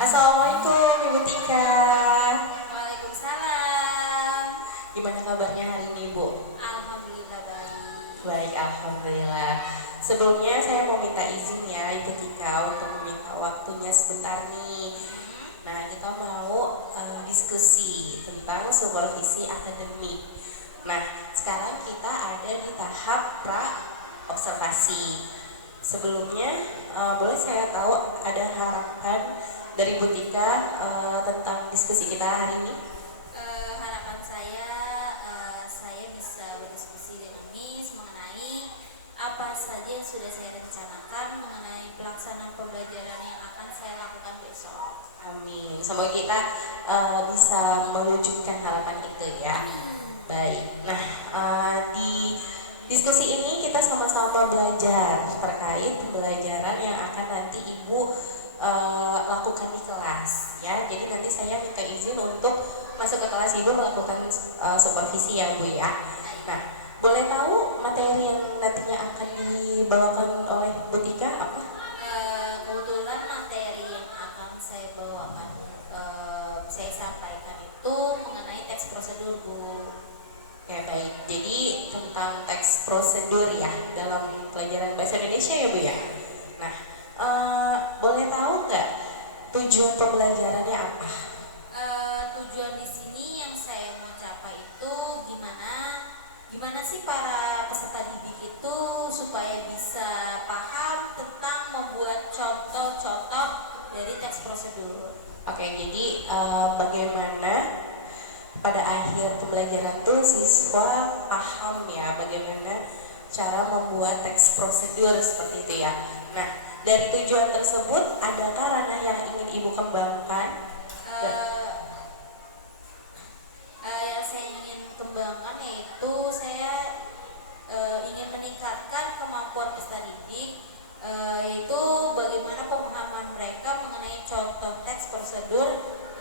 Assalamualaikum Ibu Tika. Waalaikumsalam. Gimana kabarnya hari ini Bu? Alhamdulillah baik. Baik, Alhamdulillah. Sebelumnya saya mau minta izin ya Ibu Tika untuk meminta waktunya sebentar nih. Nah, kita mau diskusi tentang supervisi akademik. Nah, sekarang kita ada di tahap pra observasi. Sebelumnya, boleh saya tahu ada harapan dari Bu Tika tentang diskusi kita hari ini? Harapan saya bisa berdiskusi dengan Miss mengenai apa saja yang sudah saya rencanakan mengenai pelaksanaan pembelajaran yang akan saya lakukan besok. Amin. Semoga kita bisa mewujudkan harapan itu ya. Baik. Nah, di diskusi ini kita sama-sama belajar terkait pembelajaran yang akan nanti Ibu lakukan di kelas ya. Jadi nanti saya minta izin untuk masuk ke kelas Ibu melakukan supervisi ya Bu ya. Nah, boleh tahu materi yang nantinya akan dibawakan oleh Bu Tika apa? Kebetulan materi yang akan saya bawakan, saya sampaikan itu mengenai teks prosedur Bu. Oke, baik. Jadi tentang teks prosedur ya dalam pelajaran bahasa Indonesia ya Bu ya. Nah, boleh tahu nggak tujuan pembelajarannya apa? Tujuan di sini yang saya mau capai itu gimana sih para peserta didik itu supaya bisa paham tentang membuat contoh-contoh dari teks prosedur. Oke, jadi bagaimana pada akhir pembelajaran tuh siswa paham ya bagaimana cara membuat teks prosedur seperti itu ya. Nah, dari tujuan tersebut adakah ranah yang ingin Ibu kembangkan? Yang saya ingin kembangkan yaitu saya ingin meningkatkan kemampuan peserta didik, yaitu bagaimana pemahaman mereka mengenai contoh teks prosedur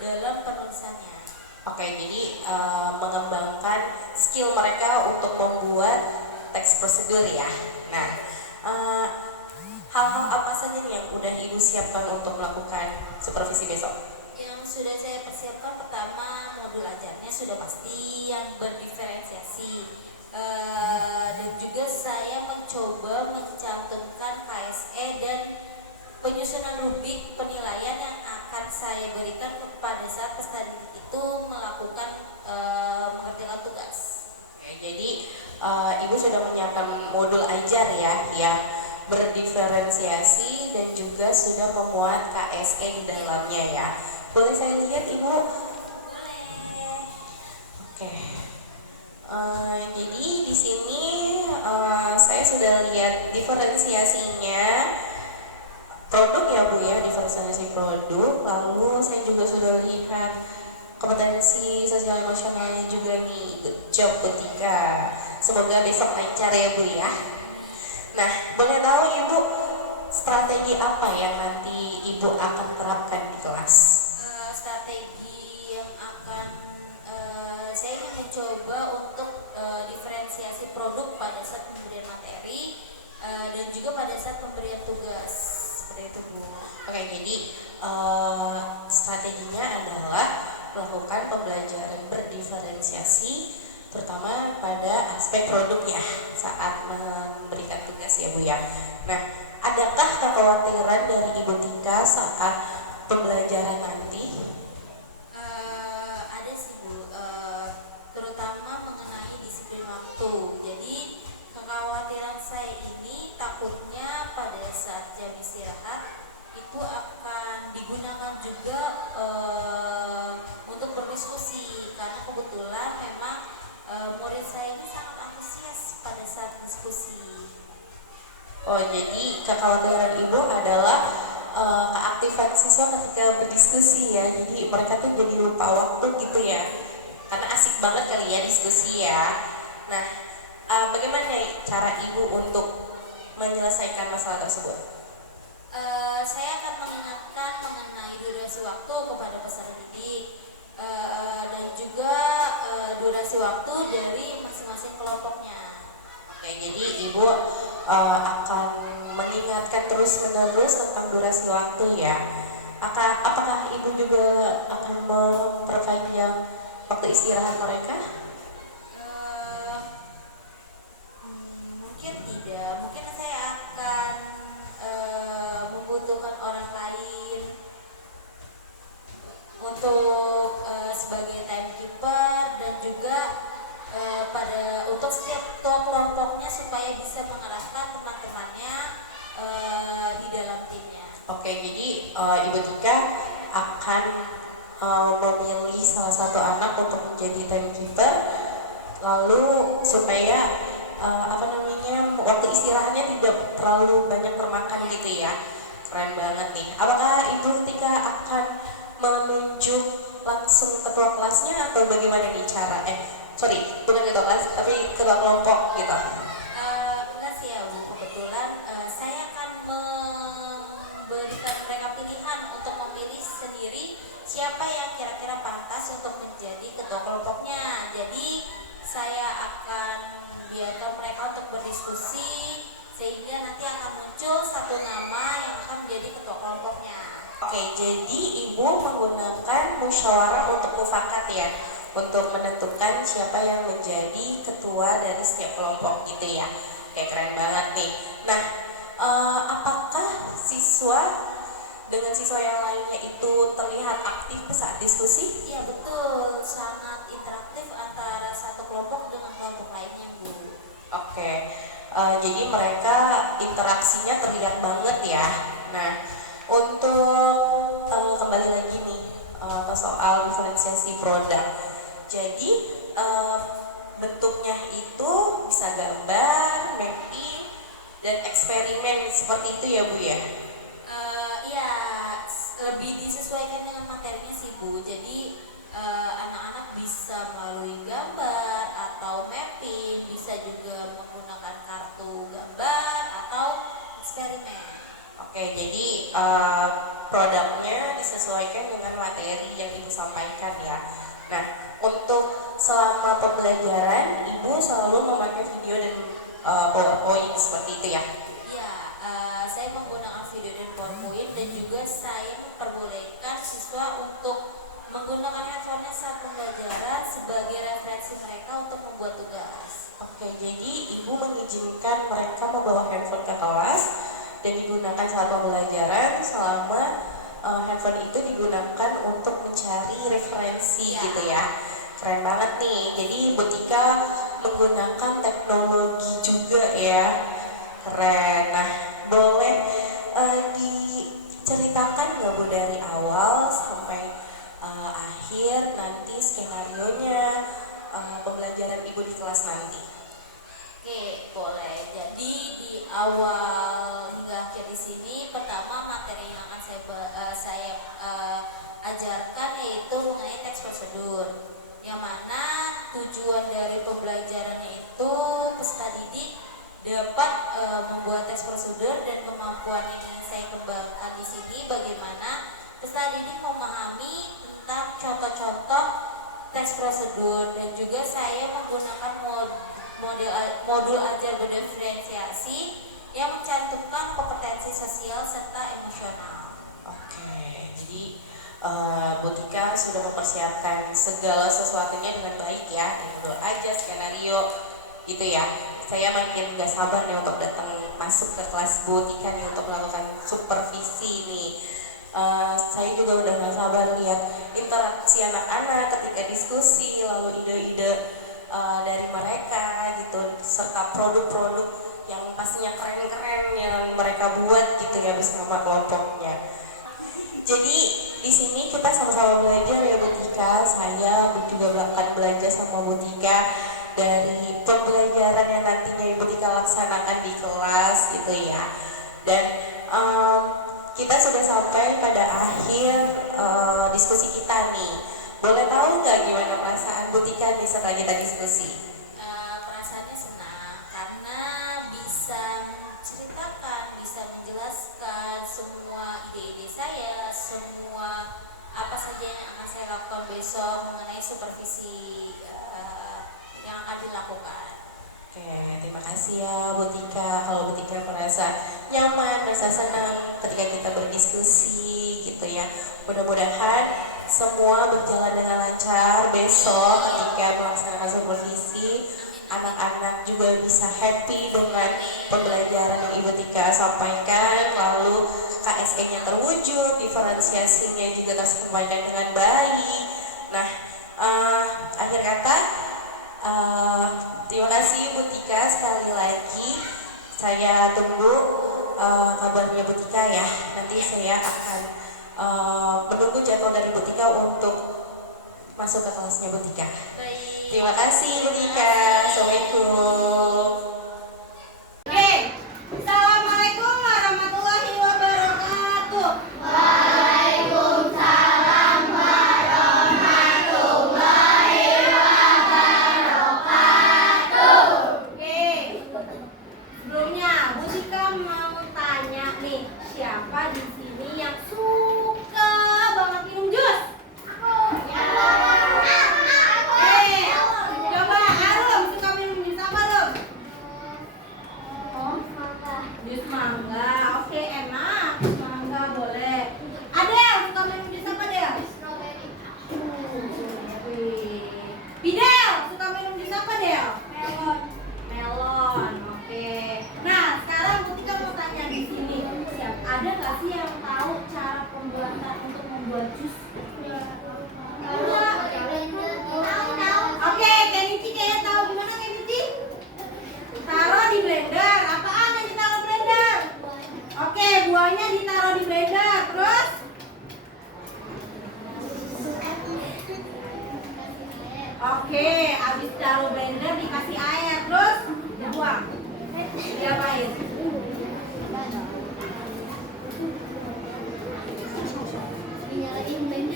dalam penulisannya. Oke, jadi mengembangkan skill mereka untuk membuat teks prosedur ya. Nah, hal-hal apa saja nih yang udah Ibu siapkan untuk melakukan supervisi besok? Yang sudah saya persiapkan pertama modul ajarnya sudah pasti yang berdiferensiasi. Dan juga saya mencoba mencantumkan KSE dan penyusunan rubrik penilaian yang akan saya berikan kepada saat peserta didik itu melakukan mengerjakan tugas. Jadi Ibu sudah menyiapkan modul ajar ya yang berdiferensiasi dan juga sudah memuat KSE di dalamnya ya. Boleh saya lihat Ibu? Boleh. Oke. Jadi di sini saya sudah lihat diferensiasinya produk ya Bu ya, diferensiasi produk. Lalu saya juga sudah lihat kompetensi sosial emosionalnya juga nih. Good job Bu Tika. Semoga besok lancar ya Bu ya. Nah, boleh tahu Ibu strategi apa yang nanti Ibu akan terapkan di kelas? Strategi yang akan saya ingin mencoba untuk diferensiasi produk pada saat pemberian materi dan juga pada saat pemberian tugas seperti itu Bu. Oke, jadi strateginya adalah melakukan pembelajaran berdiferensiasi terutama pada aspek produk ya saat memberikan tugas ya Bu ya. Nah, adakah kekhawatiran dari Ibu Tika saat pembelajaran nanti? Ada sih Bu, terutama mengenai disiplin waktu. Jadi kekhawatiran saya ini takutnya pada saat jam istirahat itu akan digunakan juga untuk berdiskusi karena kebetulan memang murid saya ini sangat antusias pada saat diskusi. Oh, jadi kekhawatiran Ibu adalah keaktifan siswa ketika berdiskusi ya. Jadi mereka tuh jadi lupa waktu gitu ya. Karena asik banget kali ya diskusi ya. Nah, bagaimana cara Ibu untuk menyelesaikan masalah tersebut? Saya akan mengingatkan mengenai durasi waktu kepada peserta didik dan juga durasi waktu dari masing-masing kelompoknya. Oke, jadi Ibu akan mengingatkan terus-menerus tentang durasi waktu ya. Akan apakah ibu juga akan memperpanjang waktu istirahat mereka? Eh, Mungkin tidak, mungkin saya akan membutuhkan orang lain untuk sebagai timekeeper dan juga untuk setiap ketua kelompoknya supaya bisa mengarahkan teman-temannya di dalam timnya. Oke, jadi Ibu Tika akan memilih salah satu anak untuk menjadi timekeeper, lalu supaya waktu istirahatnya tidak terlalu banyak termakan gitu ya. Keren banget nih. Apakah Ibu Tika akan menunjuk langsung ketua kelasnya atau bagaimana nih cara? Bukan ketua kelas, tapi ketua kelompok gitu. Enggak sih ya Bu, kebetulan saya akan memberikan mereka pilihan untuk memilih sendiri siapa yang kira-kira pantas untuk menjadi ketua kelompoknya. Jadi saya akan biarkan mereka untuk berdiskusi sehingga nanti akan muncul satu nama yang akan menjadi ketua kelompoknya. Oke, jadi Ibu menggunakan musyawarah untuk mufakat ya, untuk menentukan siapa yang menjadi ketua dari setiap kelompok gitu ya. Oke, keren banget nih. Nah, apakah siswa dengan siswa yang lainnya itu terlihat aktif saat diskusi? Iya betul, sangat interaktif antara satu kelompok dengan kelompok lainnya Bu. Oke, jadi mereka interaksinya terlihat banget ya. Nah, untuk kembali lagi nih ke soal diferensiasi produk. Jadi bentuknya itu bisa gambar, mapping, dan eksperimen seperti itu ya Bu ya? Iya, lebih disesuaikan dengan materinya sih Bu. Jadi anak-anak bisa melalui gambar atau mapping, bisa juga menggunakan kartu gambar atau eksperimen. Oke, jadi produknya disesuaikan dengan materi yang Ibu sampaikan ya. Nah, untuk selama pembelajaran, Ibu selalu memakai video dan PowerPoint seperti itu ya? Iya, saya menggunakan video dan PowerPoint dan juga saya memperbolehkan siswa untuk menggunakan handphonenya saat pembelajaran sebagai referensi mereka untuk membuat tugas. Oke, jadi Ibu mengizinkan mereka membawa handphone ke kelas dan digunakan saat pembelajaran selama handphone itu digunakan untuk mencari referensi Ya. gitu ya. Keren banget nih. Jadi Ibu Tika menggunakan teknologi juga ya. Keren. Nah, boleh diceritakan nggak Bu dari awal sampai akhir nanti skenario-nya pembelajaran Ibu di kelas nanti? Oke, boleh. Jadi di awal hingga akhir di sini, pertama materi yang akan saya ajarkan yaitu mengenai teks prosedur, yang mana tujuan dari pembelajarannya itu peserta didik dapat membuat teks prosedur dan kemampuan yang ingin saya kembangkan di sini bagaimana peserta didik memahami tentang contoh-contoh teks prosedur dan juga saya menggunakan modul ajar berdiferensiasi yang mencantumkan kompetensi sosial serta emosional. Oke, jadi Bu Tika sudah mempersiapkan segala sesuatunya dengan baik ya, modul aja, skenario gitu ya. Saya makin gak sabar nih untuk datang masuk ke kelas Bu Tika nih untuk melakukan supervisi nih. Saya juga udah gak sabar lihat interaksi anak-anak ketika diskusi, lalu ide-ide dari mereka gitu, serta produk-produk yang pastinya keren-keren yang mereka buat gitu ya bersama kelompoknya. Jadi di sini kita sama-sama belajar ya Bu Tika. Saya juga akan belajar sama Bu Tika dari pembelajaran yang nantinya Ibu Tika laksanakan di kelas gitu ya. Dan kita sudah sampai pada akhir diskusi kita nih. Boleh tahu nggak gimana perasaan Bu Tika nih setelah kita diskusi? Perasaannya senang karena bisa menceritakan, bisa menjelaskan semua ide-ide saya, semua apa saja yang akan saya lakukan besok mengenai supervisi yang akan dilakukan. Oke, terima kasih ya Bu Tika. Kalau Bu Tika merasa nyaman, merasa senang ketika kita berdiskusi gitu gitu ya. Mudah-mudahan semua berjalan dengan lancar besok ketika melaksanakan supervisi. Anak-anak juga bisa happy dengan pembelajaran yang Ibu Tika sampaikan, lalu KSE-nya terwujud, diferensiasinya juga tersampaikan dengan baik. Nah, akhir kata, terima kasih Bu Tika sekali lagi. Saya tunggu kabarnya Bu Tika ya. Nanti saya akan menunggu jadwal dari Bu Tika untuk masuk ke kelasnya Bu Tika. Baik. Terima kasih Bu Tika. Assalamualaikum. Oke, Assalamualaikum warahmatullahi wabarakatuh. Waalaikumsalam warahmatullahi wabarakatuh. Oke, sebelumnya Bu Tika mau tanya nih, siapa di sini yang suka banget minum jus? Coba Harum, suka minum jus apa Rum? Jus mangga, oke enak. Jus mangga boleh. Adel, suka minum jus apa Del? Bidel, suka minum jus apa Del? Melon, oke. Nah, sekarang Bu Tika mau tanya di sini, ada nggak sih yang tahu cara pembuatan untuk membuat jus? Oke, Kenichi kayaknya tahu. Gimana Kenichi? Taruh di blender. Apaan yang ditaruh blender? Oke, buahnya ditaruh di blender. Terus? Oke, habis taruh blender dikasih air. Terus dibuang. Diapain?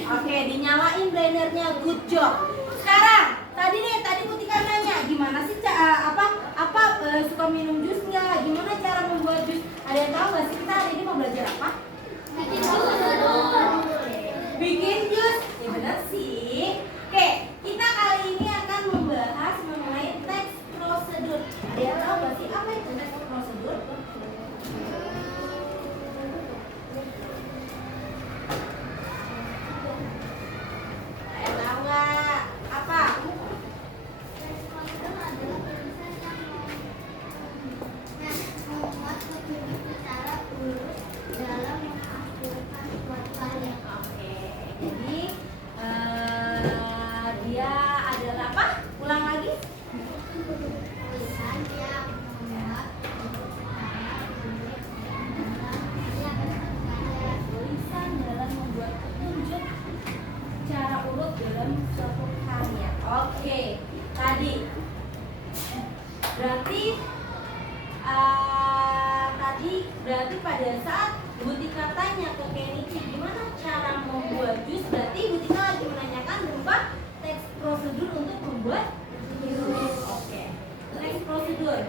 Oke, dinyalain blendernya. Good job. Sekarang, tadi Bu Tika nanya, gimana sih suka minum jus nggak? Gimana cara membuat jus? Ada yang tahu nggak sih kita hari ini mau belajar apa? Bikin jus. Ya benar sih. Oke, kita kali ini akan membahas mengenai teks prosedur. Ada yang tahu nggak sih apa itu teks prosedur? Tahu nggak? Apa? Oke, jadi dia adalah apa? Ulang lagi. Tulisan dalam membuat petunjuk cara urut dalam suatu karya. Oke, tadi berarti pada saat Bu Tika tanya ke Kenichi gimana cara membuat jus, berarti Bu Tika lagi menanyakan berupa teks prosedur untuk membuat jus. Oke, teks prosedur.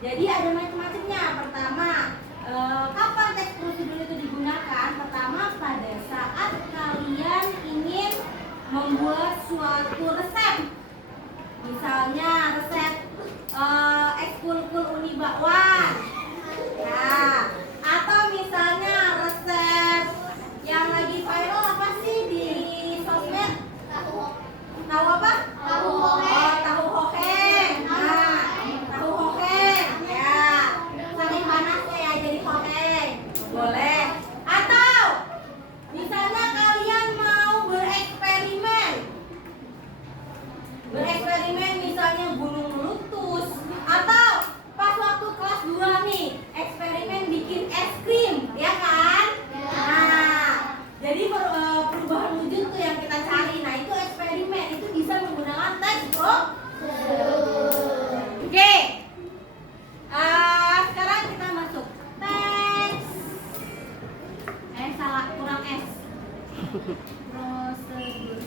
Jadi ada macam-macamnya. Pertama, kapan teks prosedur itu digunakan? Pertama, pada saat kalian ingin membuat suatu resep. Misalnya resep ekskul-kul uni bakwan. Nah, atau misalnya resep yang lagi viral apa sih di sosmed? Tahu apa? Tahu hohe. Tahu hohe. Nah, tahu hohe. Ya, saking panasnya ya jadi hohe. Boleh. Atau misalnya kalian mau bereksperimen misalnya gunung meletus, atau pas waktu kelas 2 nih eksperimen bikin es krim, ya kan? Nah, jadi perubahan wujud tuh yang kita cari. Nah, itu eksperimen, itu bisa menggunakan teks prosedur. Oke, sekarang kita masuk teks. Salah, kurang S. Prosedur.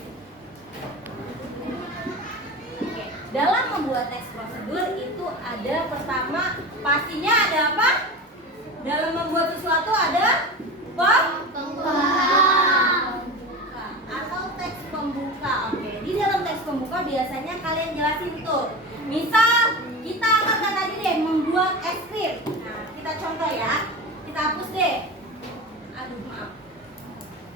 Oke, dalam membuat teks prosedur itu ada pertama, pastinya ada apa? Dalam membuat sesuatu ada pembuka atau teks pembuka. Oke, di dalam teks pembuka biasanya kalian jelasin tuh. Misal kita akan tadi deh membuat es krim. Nah, kita contoh ya. Kita hapus deh. Aduh, maaf.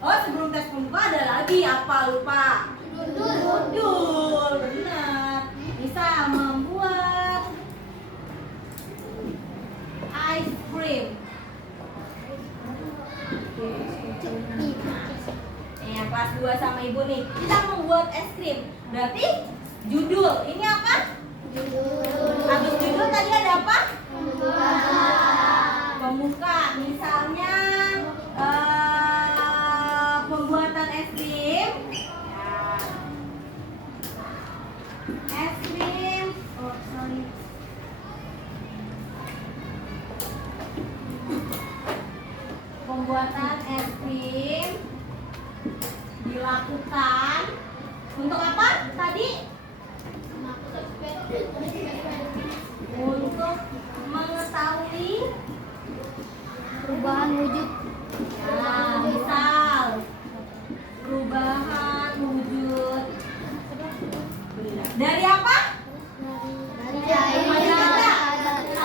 Oh, sebelum teks pembuka ada lagi apa lupa? Modul, benar. Misal membuat ice cream. Yang kelas 2 sama ibu nih, kita membuat es krim. Berarti judul, ini apa? Habis judul tadi ada apa? Pembuka. Misalnya pembuatan es krim. Es krim. Oh, sorry. Pembuatan es krim dilakukan untuk apa tadi? Untuk mengetahui Perubahan wujud. nah, misal perubahan wujud dari apa? Dari Masih ingat nggak?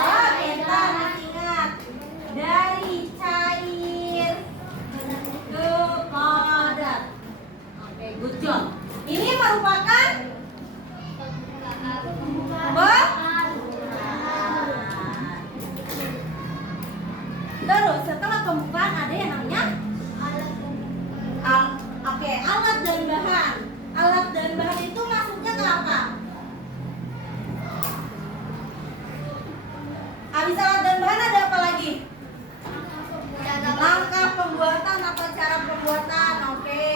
Oh, cair. kita masih ingat dari cair ke padat. Oke, good job. Ini merupakan terus setelah pembukaan ada yang namanya alat dan bahan. Alat dan bahan itu masuknya ke apa? Habis alat dan bahan ada apa lagi? Langkah pembuatan atau cara pembuatan. Oke.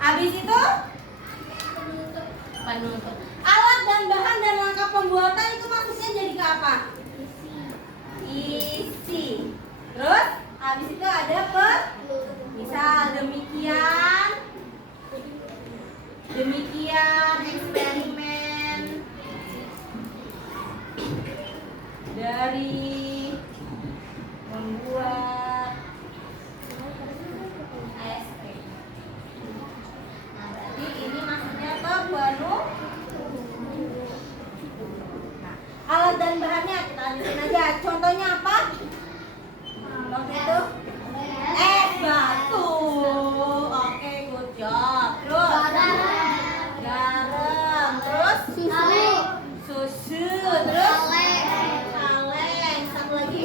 Habis itu penutup. Alat dan bahan dan langkah pembuatan itu masuknya jadi ke apa? Isi. Terus habis itu ada misal demikian eksperimen dari membuat es krim. Nah, berarti ini masuknya ke penuh. Nah, alat dan bahannya kita lanjutin aja. Contohnya apa? Waktu itu es batu. Oke, good job. Terus garam. Terus susu. Terus kaleng. Satu lagi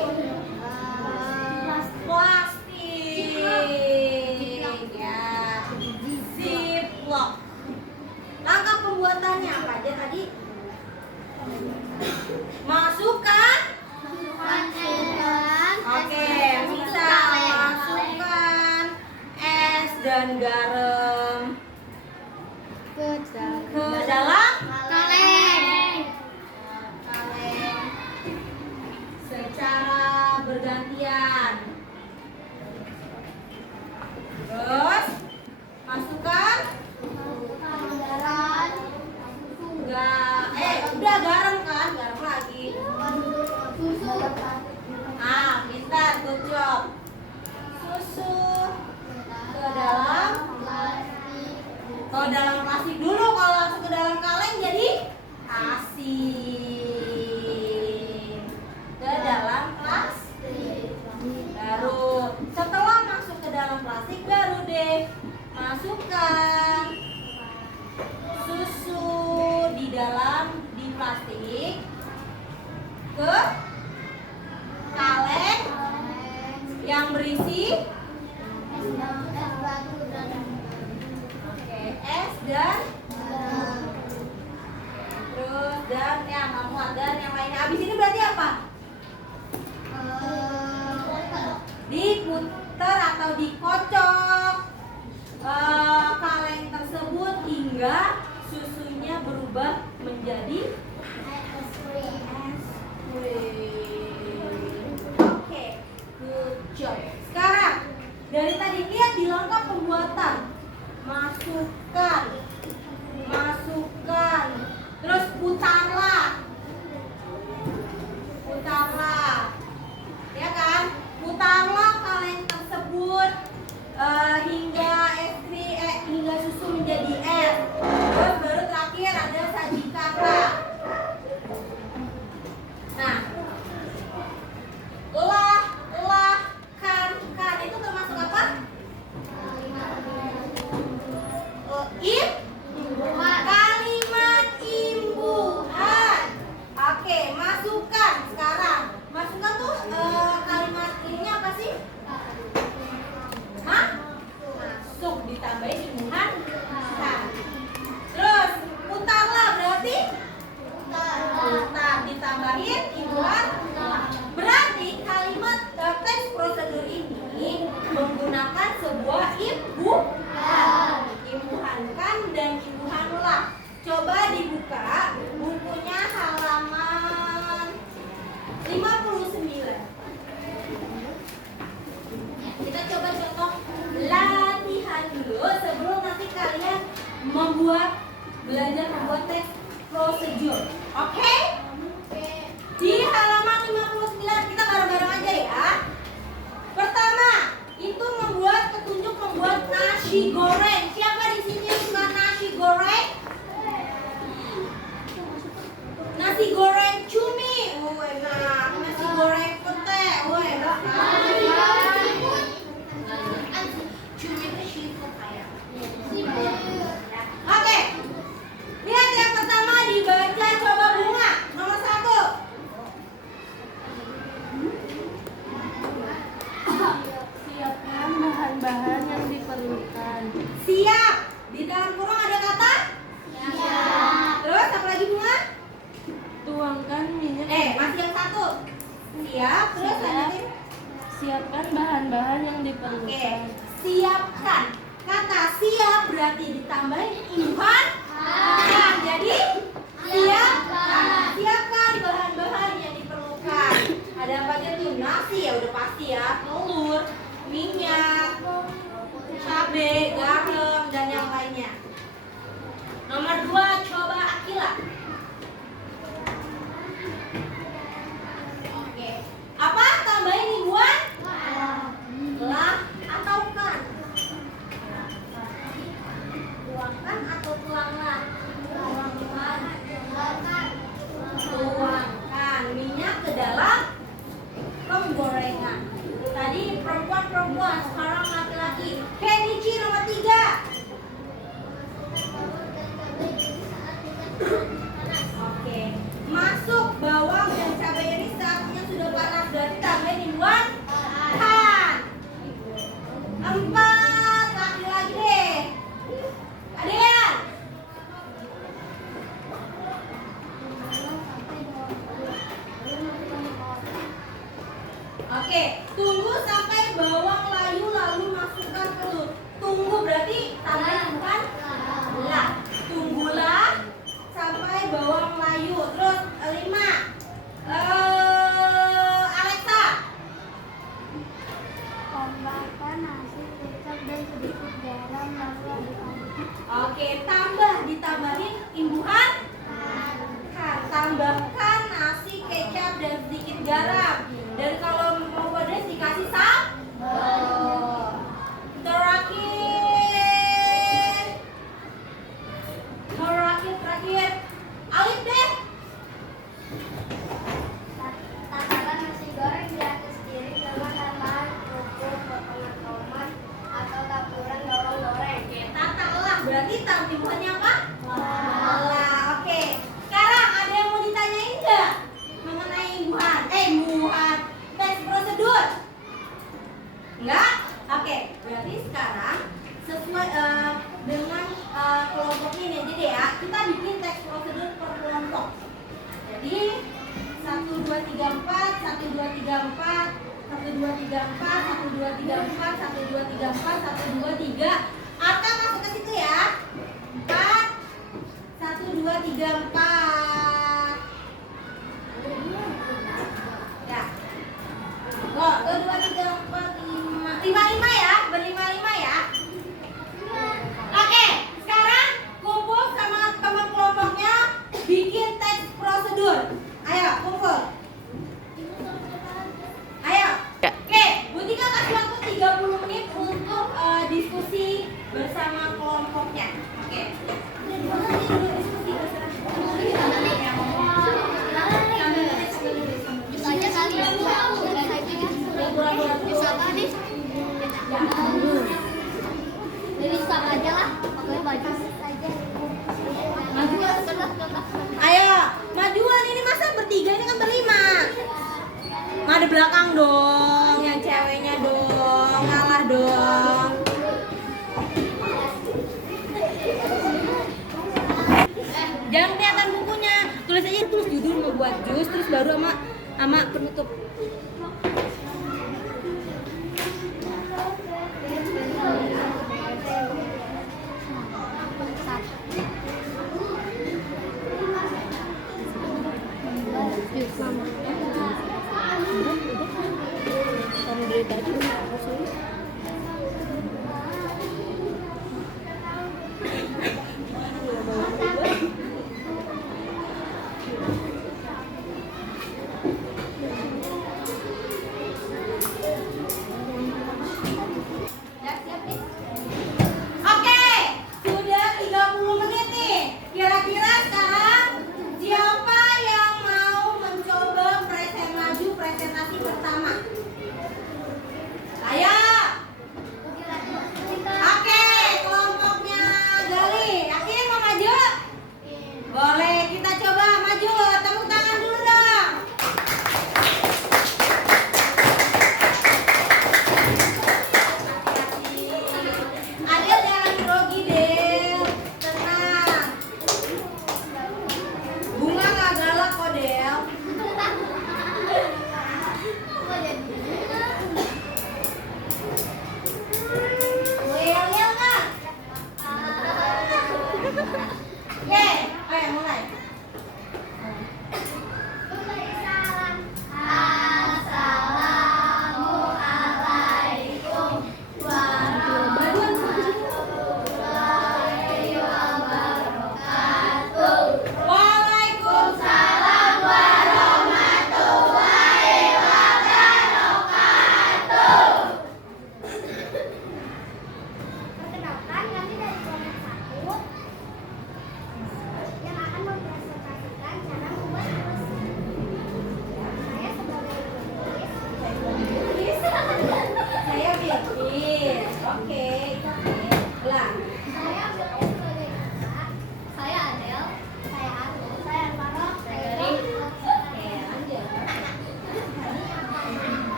plastik. Ya, ziplock. Langkah pembuatannya apa aja tadi? Masukkan. Oke, misal masukkan es dan garam ke dalam kaleng secara bergantian. Terus masukkan udah garam kan? Garam lagi. Pintar, good job. Susu ke dalam plastik dulu. Kalau langsung ke dalam kaleng jadi asin. Ke dalam plastik. Baru setelah masuk ke dalam plastik baru deh masukkan susu di plastik ke kaleng yang berisi es dan terus dan yang muat dan yang lainnya. Habis ini berarti apa? Diputar atau dikocok kaleng tersebut hingga susunya berubah menjadi es krim. Oke, good job. Sekarang dari tadi lihat di langkah pembuatan. Masukkan, terus putarlah, ya kan? Putarlah kaleng tersebut hingga hingga susu menjadi es. Terus baru terakhir ada sajikanlah. Nah, belajar membuat teks prosedur. Oke? Di halaman 59 kita bareng-bareng aja ya. Pertama, itu membuat nasi goreng. Siapa di sini yang suka nasi goreng? Nasi goreng cumi. Oh, enak. Nasi goreng pete. Oh, enak. Cumi itu seafood kayak. Oke. Lihat yang pertama dibaca, coba bunga. Nomor 1. Siapkan bahan-bahan yang diperlukan. Siap. Di dalam kurung ada kata? Siap. Terus apa lagi bunga? Tuangkan minyak. Masih yang 1. Siap. Terus lanjutin. Siapkan bahan-bahan yang Oke. diperlukan. Siapkan. Kata siap berarti ditambahin imbuhan kan. Jadi siapkan bahan-bahan yang diperlukan. Ada apa aja tuh? Nasi ya udah pasti ya. Telur, minyak, cabai, garam dan yang lainnya. Nomor 2, coba Akila. Oke. Apa? Tambahin imbuhan? Lah atau kan? Tuangkan atau tuanglah? Tuangkan minyak ke dalam penggorengan. Tadi perempuan, sekarang laki-laki. Kenichi nomor 3. Oke. Masuk bawang dan cabai ini saatnya sudah panas, berarti tambahin imbuhan kan. 4, laki-laki deh. Adean. Oke, tunggu sampai bawang layu lalu masukkan telur. Tunggu berarti tambahin bukan? Lah. Tunggulah sampai bawang layu. Terus 5. Alexa. Tambahkan nasi, kecap, dan sedikit garam lalu aduk-aduk. Oke, ditambahin imbuhan kan. Tambahkan nasi, kecap dan sedikit garam. Dan kalau mau pedas dikasih sambal. Terakhir. Alif deh. Tatakan nasi goreng di atas piring dengan tambahan kerupuk, potongan tomat, atau taburan bawang goreng. Oke, tatalah berarti imbuhannya apa? Lah, oke. Sekarang ada yang mau ditanyain nggak mengenai imbuhan? Teks prosedur? Enggak? Oke, berarti sekarang sesuai dengan kelompok ini aja deh ya. Kita bikin teks prosedur per kelompok. Jadi 1 2 3 4, 1 2 3 4, 1 2 3 4, 1 2 3 4, 1 2 3 4, 1 2 3. Arka masuk ke situ ya. 4, 1 2 3 4. Ya. Oh, 2 3 4 5. 5 ya, berlima-lima ya. Oke, sekarang kumpul sama teman kelompoknya bikin teks prosedur. Ayo, kumpul. Ayo. Oke, Bu Tika kasih waktu 30 menit untuk diskusi bersama kelompoknya. Oke. Diskusi bersama. Ayo, majuan ini masa bertiga ini kan berlima. Made belakang dong, yang ceweknya dong, ngalah dong. Jangan kelihatan bukunya, tulis aja tulis judul membuat jus, terus baru sama penutup.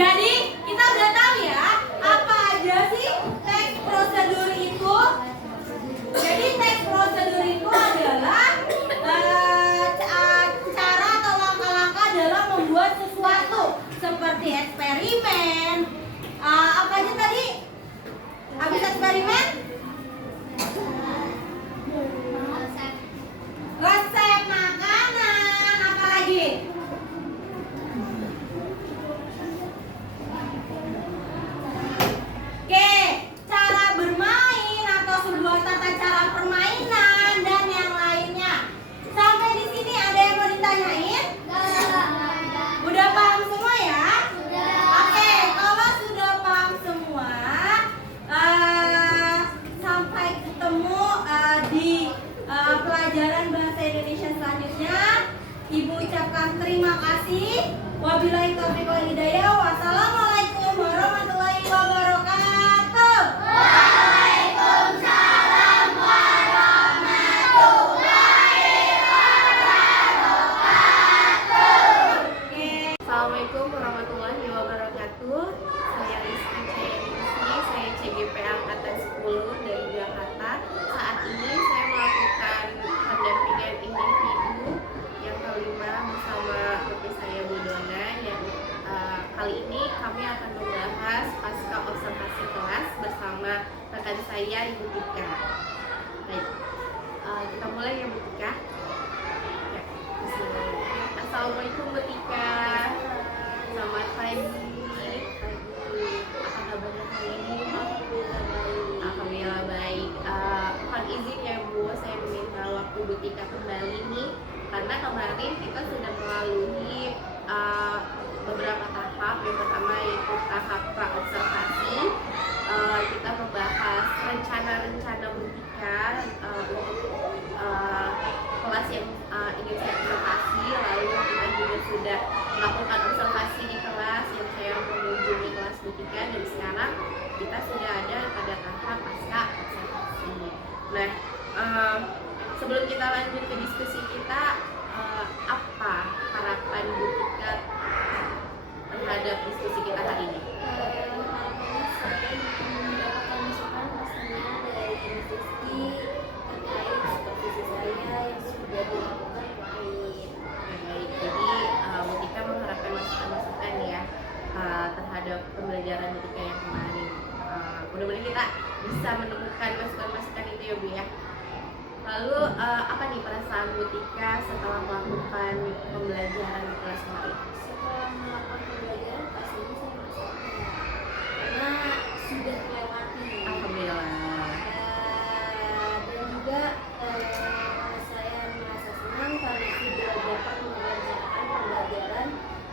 Jadi kita udah tahu ya apa aja sih teks prosedur itu. Jadi teks prosedur itu adalah cara atau langkah-langkah dalam membuat sesuatu seperti eksperimen. Apa aja tadi? Habis eksperimen? Resep makanan. Apa lagi? Oke, cara bermain atau sebuah tata cara permainan dan yang lainnya. Sampai di sini ada yang mau ditanyain? Udah paham semua ya? Oke, kalau sudah paham semua, sampai ketemu di pelajaran bahasa Indonesia selanjutnya. Ibu ucapkan terima kasih. Wabillahi taufiq wal hidayah. Wassalamualaikum warahmatullahi wabarakatuh. Waalaikumsalam warahmatullahi wabarakatuh. Assalamualaikum warahmatullahi wabarakatuh. Saya Rizky Cahyadinisi, saya CGP Angkatan 10 dari Jakarta. Saat ini saya melakukan pendampingan individu yang kelima bersama PT saya Budona. Yang kali ini kami akan membahas pasca observasi kelas bersama rekan saya Ibu Tika. Baik, kita mulai ya Bu Tika. Ya, bismillah. Assalamualaikum Bu Tika. Selamat pagi. Apa kabarnya hari ini? Alhamdulillah baik. Mohon izin ya Bu, saya meminta waktu Bu Tika kembali nih karena kemarin kita sudah melalui beberapa tahap. Yang pertama yaitu tahap pra-observasi. Kita membahas rencana-rencana Bu Tika untuk kelas yang ingin saya observasi. Lalu kita juga sudah melakukan observasi di kelas yang saya mengunjungi kelas Bu Tika, dan sekarang kita sudah ada pada tahap pasca observasi. Nah, sebelum kita lanjut ke diskusi kita, apa harapan Bu Tika terhadap diskusi kita hari ini? Harapannya saya mendapatkan masukan pastinya dari Rizky terkait supervisi saya yang sudah dilakukan kemarin. Baik, jadi Bu Tika mengharapkan masukan-masukan ya terhadap pembelajaran Bu Tika yang kemarin. Mudah-mudahan kita bisa menemukan masukan-masukan itu ya Bu ya. Lalu apa nih perasaan Bu Tika setelah melakukan pembelajaran di kelas kemarin? Setelah melakukan pembelajaran pastinya saya merasa tenang karena sudah melewati. Alhamdulillah. Dan juga saya merasa senang karena sudah dapat mengerjakan pembelajaran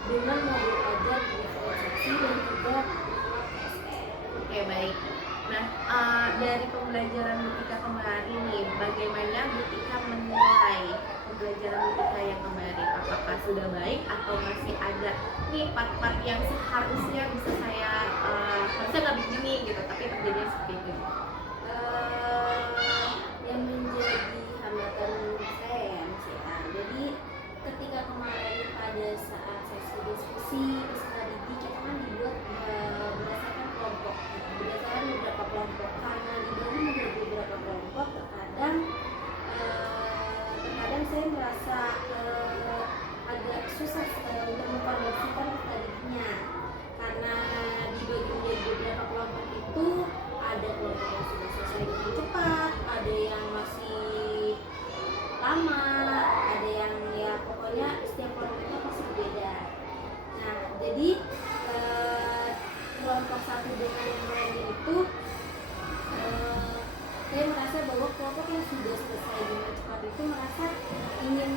dengan modul ajar diferensiasi dan juga Oke baik. Nah, dari pembelajaran Bu Tika kemarin nih, bagaimana Bu Tika menilai pembelajaran Bu Tika yang kemarin? Apakah sudah baik atau masih ada nih part-part yang seharusnya bisa saya harusnya nggak begini gitu, tapi terjadi seperti itu? yang menjadi hambatan saya ya Mas ya. Jadi ketika kemarin pada saat sesi diskusi peserta didik kita kan dibuat berdasarkan kelompok, berdasarkan beberapa kelompok. Karena dibagi menjadi beberapa kelompok, terkadang saya merasa agak susah untuk mengkondisikan peserta didiknya karena dibagi menjadi beberapa kelompok itu ada kelompok yang sudah selesai dengan cepat, ada yang masih lama, ada yang ya pokoknya setiap kelompoknya pasti berbeda. Nah, jadi kelompok satu dengan yang lainnya itu saya merasa bahwa kelompok yang sudah selesai dengan cepat itu merasa ingin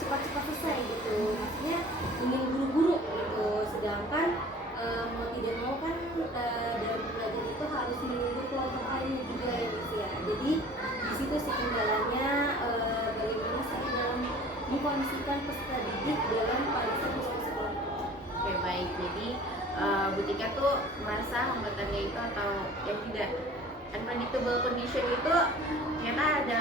cepat-cepat selesai gitu, maksudnya ingin buru-buru gitu, sedangkan mau tidak mau kan dalam belajar itu harus menunggu kelompok lainnya juga ya Mas ya. Jadi di situ sih kendalanya bagaimana saya dalam mengkondisikan peserta didik dalam pada satu kelompok. Oke baik, jadi Bu Tika tuh merasa hambatannya itu atau yang tidak unpredictable condition itu ternyata ada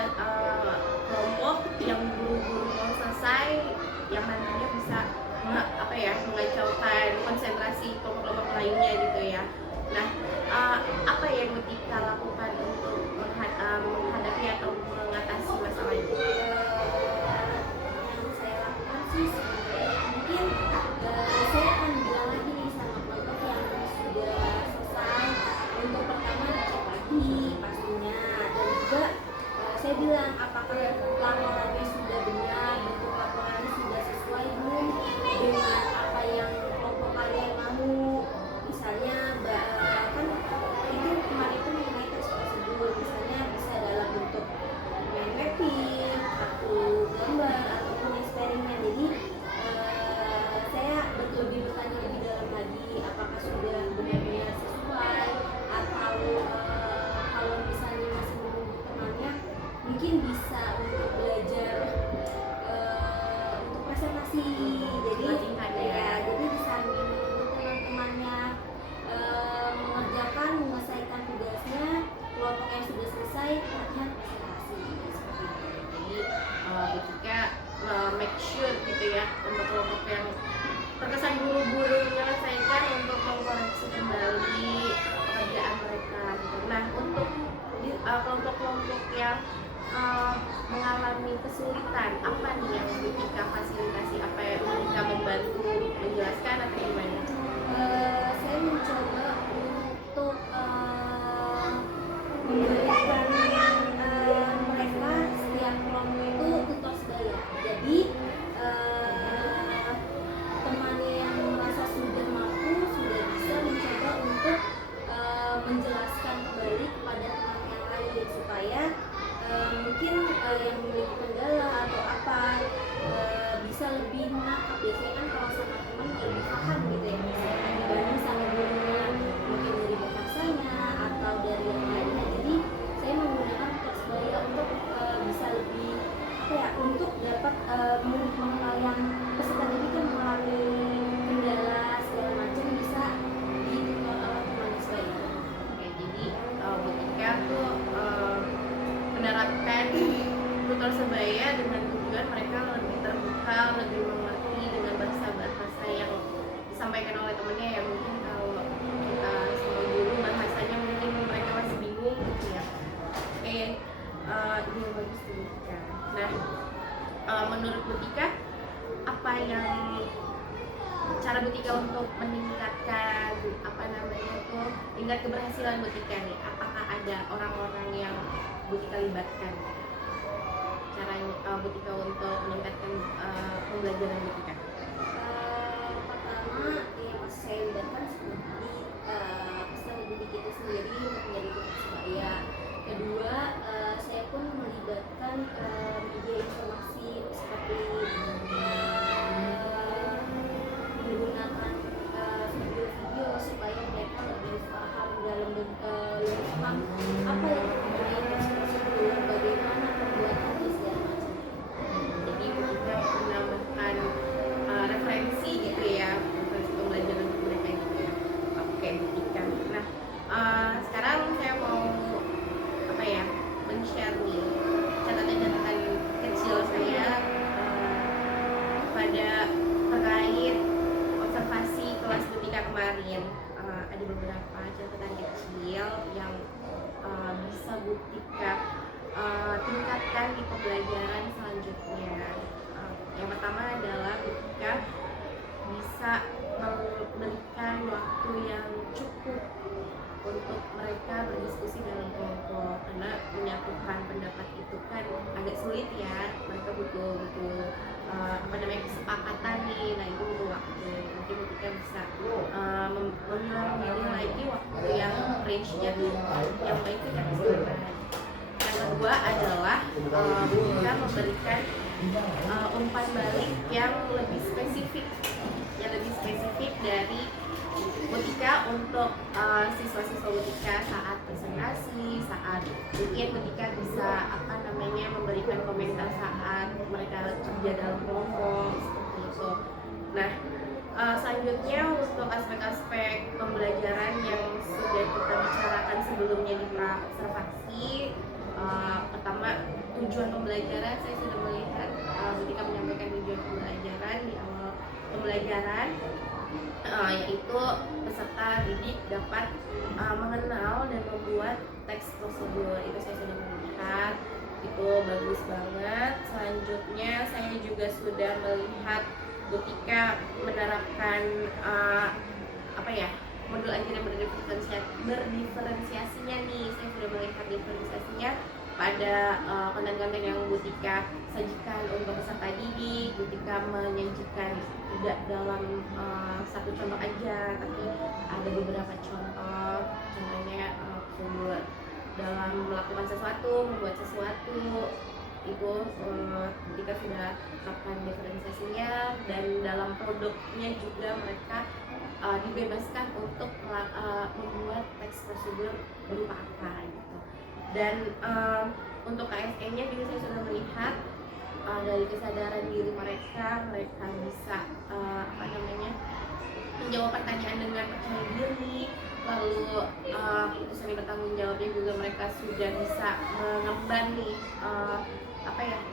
kelompok yang buru-buru mau selesai yang nantinya bisa mengacaukan konsentrasi kelompok-kelompok lainnya gitu ya. Nah, apa yang Mutika lakukan untuk menghadapi atau mengatasi masalah itu? Yang saya lakukan sih sebenarnya mungkin saya akan bilang lagi nih sama kelompok yang sudah selesai untuk pertama cek lagi pastinya, dan juga saya bilang apakah laporannya sudah benar, bentuk laporannya sudah sesuai belum dengan apa yang kelompok kalian mau. Misalnya kan itu kemarin itu mengenai tes prosedur, misalnya bisa dalam bentuk main mapping, kartu gambar, ataupun eksperimen. Jadi saya lebih bertanya lebih dalam lagi apakah sudah benar-benar sesuai, atau kalau misalnya masih menunggu temannya mungkin bisa untuk belajar untuk presentasi. Jadi Latihan ya. jadi di sambil menunggu teman-temannya menyelesaikan tugasnya, kelompok yang sudah selesai latihan presentasi seperti itu. Jadi Mutika make sure gitu ya untuk kelompok yang terkesan buru-buru menyelesaikan untuk mengkoreksi kembali pekerjaan mereka gitu. Nah, untuk kelompok-kelompok yang mengalami kesulitan, apa nih yang Mutika fasilitasi, apa yang Mutika membantu menjelaskan atau gimana? Saya mencoba untuk memberikan mereka setiap kelompok itu tutor sebaya. Jadi temannya yang merasa sudah mampu sudah bisa mencoba untuk menjelaskan kembali kepada teman yang lain supaya mungkin yang memiliki kendala atau apa bisa lebih menangkap. Biasanya kan kalau sama teman lebih paham gitu ya, misalnya dibanding sama gurunya mungkin dari bahasanya atau dari yang lainnya. Jadi saya menggunakan tutor sebaya untuk bisa lebih untuk dapat mengenal yang peserta didik kan mengalami kendala segala macam bisa ditutor oleh teman sebaya. Oke, jadi Mutika tuh menerapkan tutor sebaya dengan tujuan mereka lebih terbuka, lebih mengerti dengan bahasa-bahasa yang disampaikan oleh temannya ya. Mungkin kalau kita semua guru bahasanya mungkin mereka masih bingung gitu ya. Oke, ini yang bagus tuh Mutika. Nah, menurut Mutika apa yang cara Mutika untuk meningkatkan tingkat keberhasilan Mutika nih? Apakah ada orang-orang yang Mutika libatkan? Caranya Mutika untuk meningkatkan pembelajaran Mutika? Pertama yang pasti saya libatkan seperti peserta didik itu sendiri untuk menjadi tutor sebaya. Kedua, saya pun melibatkan media informasi seperti menggunakan video-video supaya mereka lebih paham dalam paham apa yang mengenai tes prosedur, bagaimana pembuatan dan segala macam. Jadi Mutika menambahkan referensi gitu ya, referensi pembelajaran untuk mereka gitu ya. Oke, Mutika. Nah, sekarang saya mau men-share nih catatan-catatan kecil saya pada terkait observasi kelas Mutika kemarin. Ada beberapa catatan kecil yang bisa Mutika tingkatkan di pembelajaran selanjutnya. Yang pertama adalah Mutika bisa memberikan waktu yang cukup untuk mereka berdiskusi dalam kelompok, karena menyatukan pendapat itu kan agak sulit ya. Mereka butuh kesepakatan nih. Nah, itu butuh waktu. Mungkin Mutika bisa mengulang lagi waktu yang range-nya yang baik itu yang sesuai. Yang kedua adalah Mutika memberikan umpan balik yang lebih spesifik dari Mutika untuk siswa-siswa Mutika saat presentasi, saat mungkin Mutika bisa memberikan komentar saat mereka kerja dalam kelompok seperti itu. Nah, selanjutnya untuk aspek-aspek pembelajaran yang sudah kita bicarakan sebelumnya di pra-observasi, pertama tujuan pembelajaran saya sudah melihat Mutika menyampaikan tujuan pembelajaran di awal pembelajaran pembelajaran, yaitu peserta didik dapat mengenal dan membuat teks prosedur. Itu saya sudah melihat, itu bagus banget. Selanjutnya saya juga sudah melihat Butika menerapkan modul ajar yang berdifferensiasinya nih. Saya sudah melihat diferensiasinya pada konten-konten yang Butika sajikan untuk peserta didik. Butika menyajikan tidak dalam satu contoh aja, tapi ada beberapa contoh. Contohnya dalam melakukan sesuatu, membuat sesuatu, itu Butika sudah terapkan diferensiasinya. Dan dalam produknya juga mereka dibebaskan untuk membuat teks prosedur berupa apa gitu. Dan untuk KSE-nya juga saya sudah melihat dari kesadaran diri mereka bisa menjawab pertanyaan dengan percaya diri. Lalu keputusan yang bertanggung jawabnya juga mereka sudah bisa mengemban nih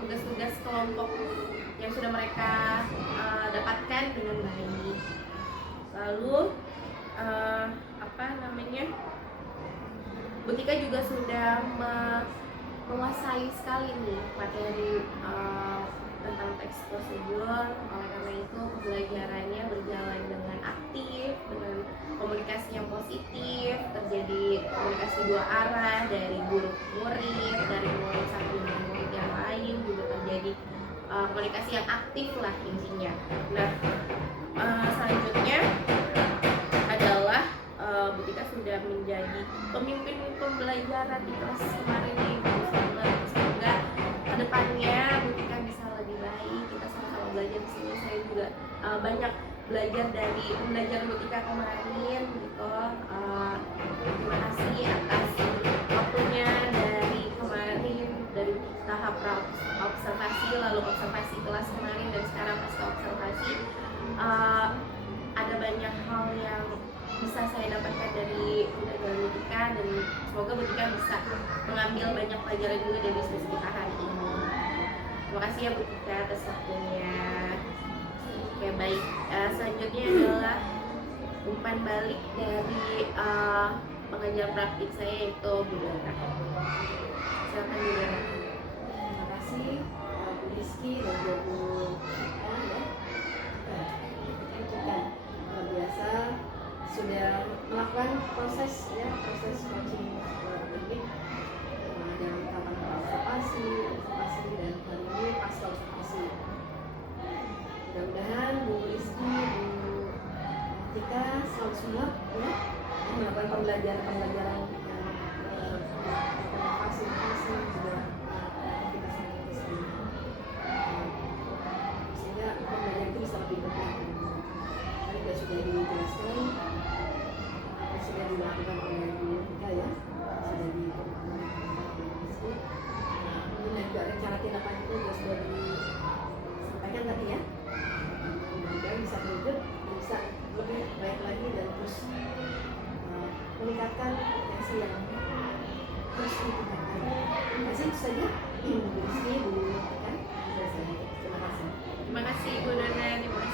tugas-tugas kelompok yang sudah mereka dapatkan dengan baik. Lalu Butika juga sudah menguasai sekali nih materi tentang teks prosedur. Oleh karena itu pembelajarannya berjalan dengan aktif, dengan komunikasi yang positif, terjadi komunikasi dua arah dari guru ke murid, dari murid satu dengan murid yang lain, juga terjadi komunikasi yang aktif lah intinya. Nah, selanjutnya adalah Butika sudah menjadi pemimpin pembelajaran di kelas kemarin nih. Semoga kedepannya Butika bisa lebih baik. Kita sama-sama belajar di sini. Saya juga banyak belajar dari pembelajaran Butika kemarin gitu. Terima kasih atas waktunya dari kemarin, dari tahap observasi, lalu observasi kelas kemarin, dan sekarang pasca observasi. Ada banyak hal yang bisa saya dapatkan dari pembelajaran Butika, dan semoga Butika bisa mengambil banyak pelajaran juga dari diskusi kita hari ini. Terima kasih ya Butika atas waktunya. Oke, baik. Selanjutnya adalah umpan balik dari pengajar praktik saya, yaitu Bu Dora. Silakan Bu Dora. Terima kasih Bu Rizky dan juga Bu luar biasa sudah melakukan proses coaching ini dalam tahapan observasi dan hari ini pasca observasi. Mudah-mudahan Bu Rizky, Bu Tika selalu semangat ya melakukan pembelajaran yang fasilitasi juga kita sehingga pembelajaran itu bisa lebih baik. Tadi sudah dijelaskan apa sudah dilakukan oleh Bu Tika ya, sudah dilakukan dan juga rencana tindak lanjutnya juga sudah disampaikan tadi ya. Mudah-mudahan bisa terwujud, bisa lebih baik lagi dan terus meningkatkan potensi yang terus ditingkatkan. Terima kasih, itu saja. Bu Rizky, Bu Tika, terima kasih. Terima kasih Bu Dona. Terima kasih